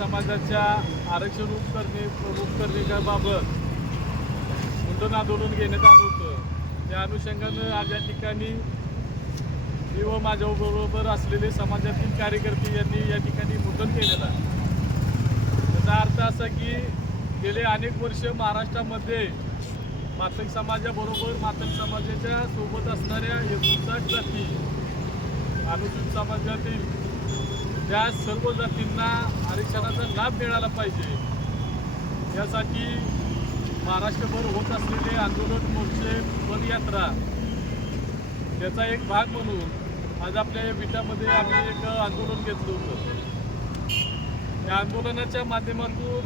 समाजाच्या आरक्षण उपकरणीबाबत मुंडन आंदोलन घेण्यात आलं होतं। त्या अनुषंगानं आज या ठिकाणी मी व माझ्याबरोबर असलेले समाजातील कार्यकर्ते यांनी या ठिकाणी मुंडन केलेलं आहे। त्याचा अर्थ असा की गेले अनेक वर्ष महाराष्ट्रामध्ये मातंग समाजाबरोबर मातंग समाजाच्या सोबत असणाऱ्या 59 जाती अनुसूचित समाजातील त्या सर्व जातींना आरक्षणाचा लाभ मिळाला पाहिजे यासाठी महाराष्ट्रभर होत असलेले आंदोलन, मोर्चे, पदयात्रा त्याचा एक भाग म्हणून आज आपल्या या विटामध्ये आम्ही एक आंदोलन घेतलं होतं। या आंदोलनाच्या माध्यमातून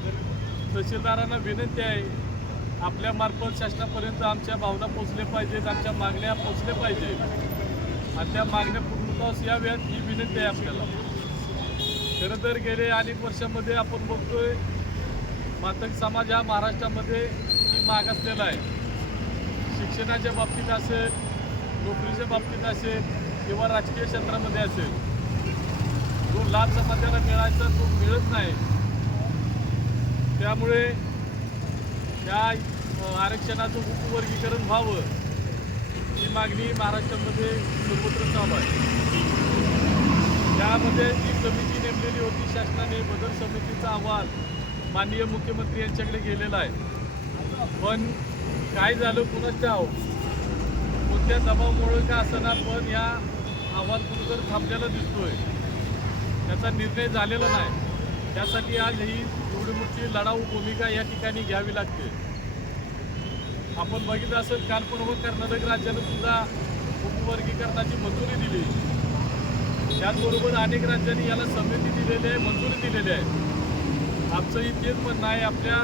तहसीलदारांना विनंती आहे, आपल्यामार्फत शासनापर्यंत आमच्या भावना पोचल्या पाहिजेत, आमच्या मागण्या पोचल्या पाहिजेत आणि त्या मागण्या पूर्णत्वास याव्यात ही विनंती आहे आपल्याला। खरं तर गेले अनेक वर्षामध्ये आपण बघतोय मातंग समाज हा महाराष्ट्रामध्ये किती मागासलेला आहे। शिक्षणाच्या बाबतीत असेल, नोकरीच्या बाबतीत असेल किंवा राजकीय क्षेत्रामध्ये असेल, जो लाभ समाजाला मिळायचा तो मिळत नाही। त्यामुळे या आरक्षणाचं उपवर्गीकरण व्हावं ही मागणी महाराष्ट्रामध्ये सर्वत्र चालू आहे। यामध्ये जी समिती नेमलेली होती शासनाने, बदल समितीचा अहवाल माननीय मुख्यमंत्री यांच्याकडे गेलेला आहे, पण काय झालं कुणाच ठाऊक, कोणत्या दबावामुळे का असना पण या अहवाल कुठेतरी थांबलेला दिसतोय, त्याचा निर्णय झालेला नाही। त्यासाठी आज ही एवढी मोठी लढाऊ भूमिका या ठिकाणी घ्यावी लागते। आपण बघितलं असेल काल परवा कर्नाटक राज्यानं सुद्धा उपवर्गीकरणाची मंजुरी दिली, त्याचबरोबर अनेक राज्यांनी याला समिती दिलेली आहे, मंजुरी दिलेली आहे। आमचंही तेच म्हणणं आहे, आपल्या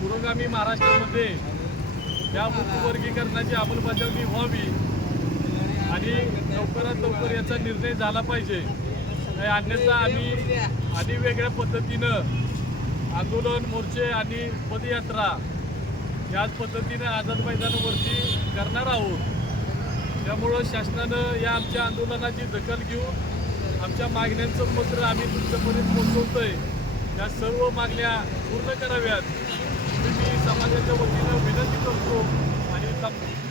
पुरोगामी महाराष्ट्रामध्ये या उपवर्गीकरणाची अंमलबजावणी व्हावी आणि लवकरात लवकर याचा निर्णय झाला पाहिजे। अन्यथा आम्ही आणि वेगळ्या पद्धतीनं आंदोलन, मोर्चे आणि पदयात्रा याच पद्धतीनं आझाद मैदानावरती करणार आहोत। त्यामुळं शासनानं या आमच्या आंदोलनाची दखल घेऊन आमच्या मागण्यांचं पत्र आम्ही तुमच्यापर्यंत पोहोचवतोय, या सर्व मागण्या पूर्ण कराव्यात मी समाजाच्या वतीनं विनंती करतो आणि थांबतो।